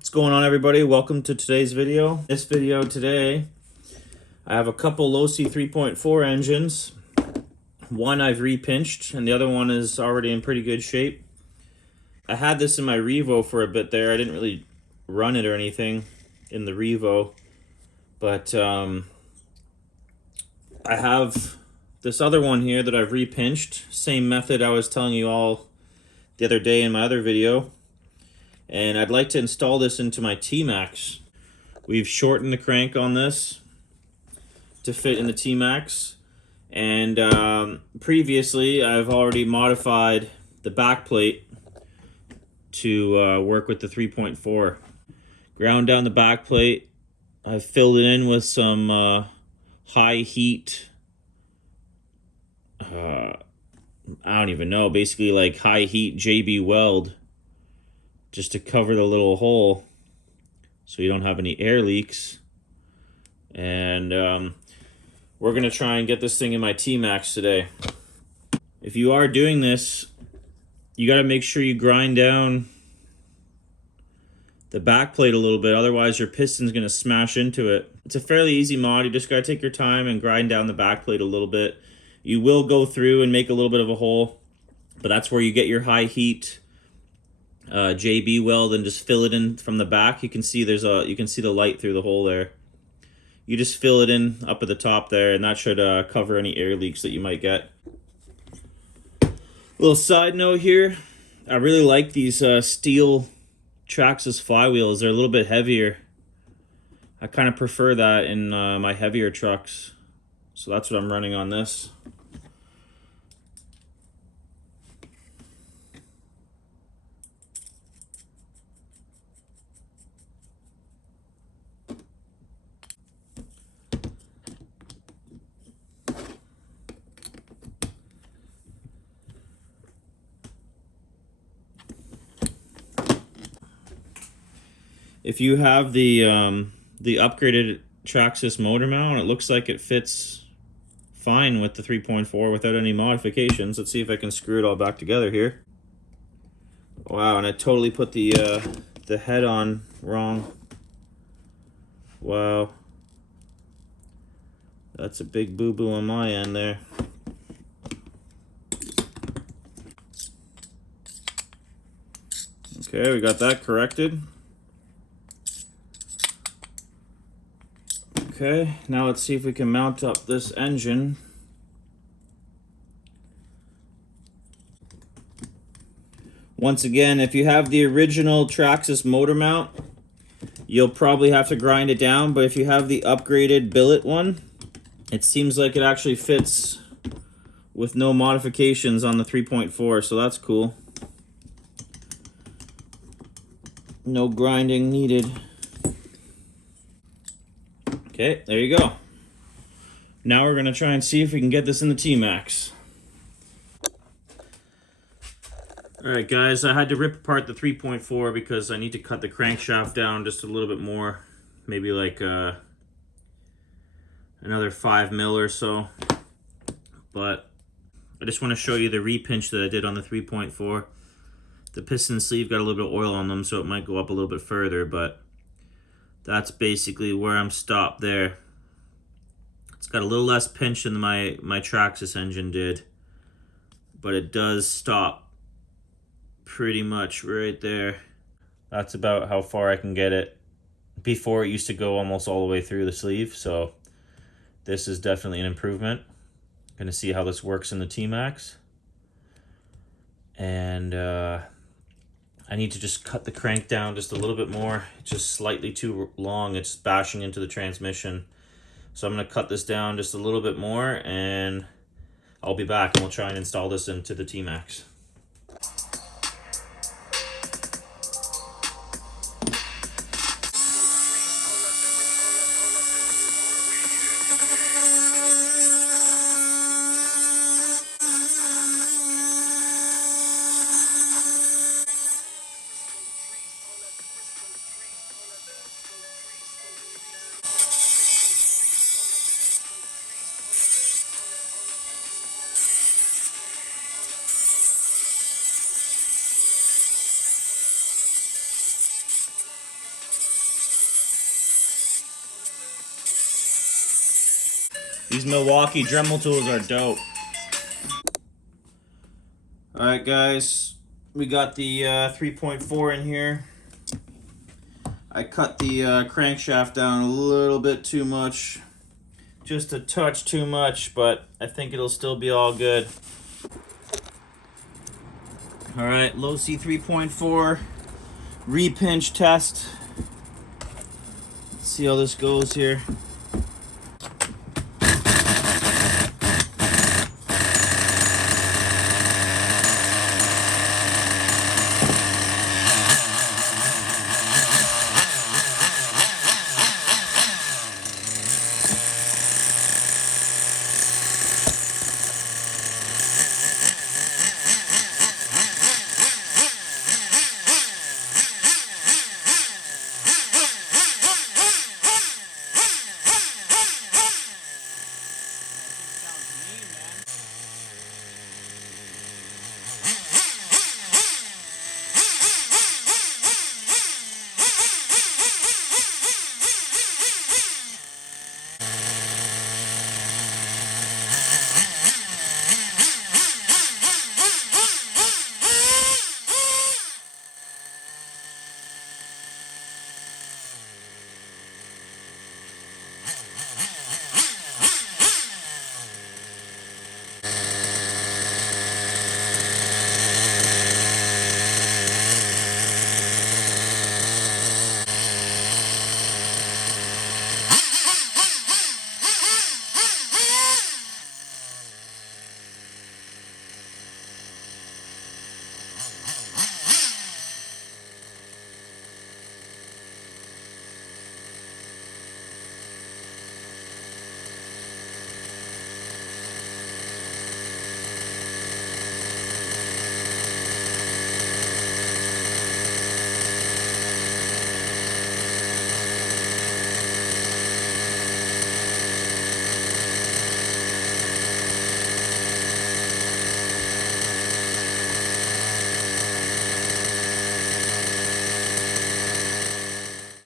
What's going on, everybody? Welcome to today's video. This video today, I have a couple Losi 3.4 engines. One I've repinched and the other one is already in pretty good shape. I had this in my Revo for a bit there. I didn't really run it or anything in the Revo, but I have this other one here that I've repinched. Same method I was telling you all the other day in my other video. And I'd like to install this into my Tmaxx. We've shortened the crank on this to fit in the Tmaxx. And previously, I've already modified the back plate to work with the 3.4. Ground down the back plate. I've filled it in with some high heat. I don't even know. Basically, like high heat JB weld, just to cover the little hole so you don't have any air leaks. And we're going to try and get this thing in my Tmaxx today. If you are doing this, you got to make sure you grind down the back plate a little bit, otherwise your piston's going to smash into it. It's a fairly easy mod. You just got to take your time and grind down the back plate a little bit. You will go through and make a little bit of a hole, but that's where you get your high heat JB weld and just fill it in from the back. You can see you can see the light through the hole there. You just fill it in up at the top there, and that should cover any air leaks that you might get. Little side note here, I really like these steel Traxxas flywheels. They're a little bit heavier. I kind of prefer that in my heavier trucks, so that's what I'm running on this. If you have the upgraded Traxxas motor mount, it looks like it fits fine with the 3.4 without any modifications. Let's see if I can screw it all back together here. Wow, and I totally put the head on wrong. Wow. That's a big boo-boo on my end there. Okay, we got that corrected. Okay, now let's see if we can mount up this engine. Once again, if you have the original Traxxas motor mount, you'll probably have to grind it down, but if you have the upgraded billet one, it seems like it actually fits with no modifications on the 3.4, so that's cool. No grinding needed. Okay, there you go. Now we're going to try and see if we can get this in the Tmaxx. Alright guys, I had to rip apart the 3.4 because I need to cut the crankshaft down just a little bit more. Maybe like another 5 mil or so. But I just want to show you the repinch that I did on the 3.4. The piston sleeve got a little bit of oil on them, so it might go up a little bit further, but that's basically where I'm stopped there. It's got a little less pinch than my Traxxas engine did, but it does stop pretty much right there. That's about how far I can get it. Before, it used to go almost all the way through the sleeve, so this is definitely an improvement. Gonna see how this works in the Tmaxx. And I need to just cut the crank down just a little bit more. It's just slightly too long. It's bashing into the transmission. So I'm going to cut this down just a little bit more, and I'll be back and we'll try and install this into the Tmaxx. These Milwaukee Dremel tools are dope. Alright guys, we got the 3.4 in here. I cut the crankshaft down a little bit too much. Just a touch too much, but I think it'll still be all good. Alright, Losi 3.4 repinch test. Let's see how this goes here.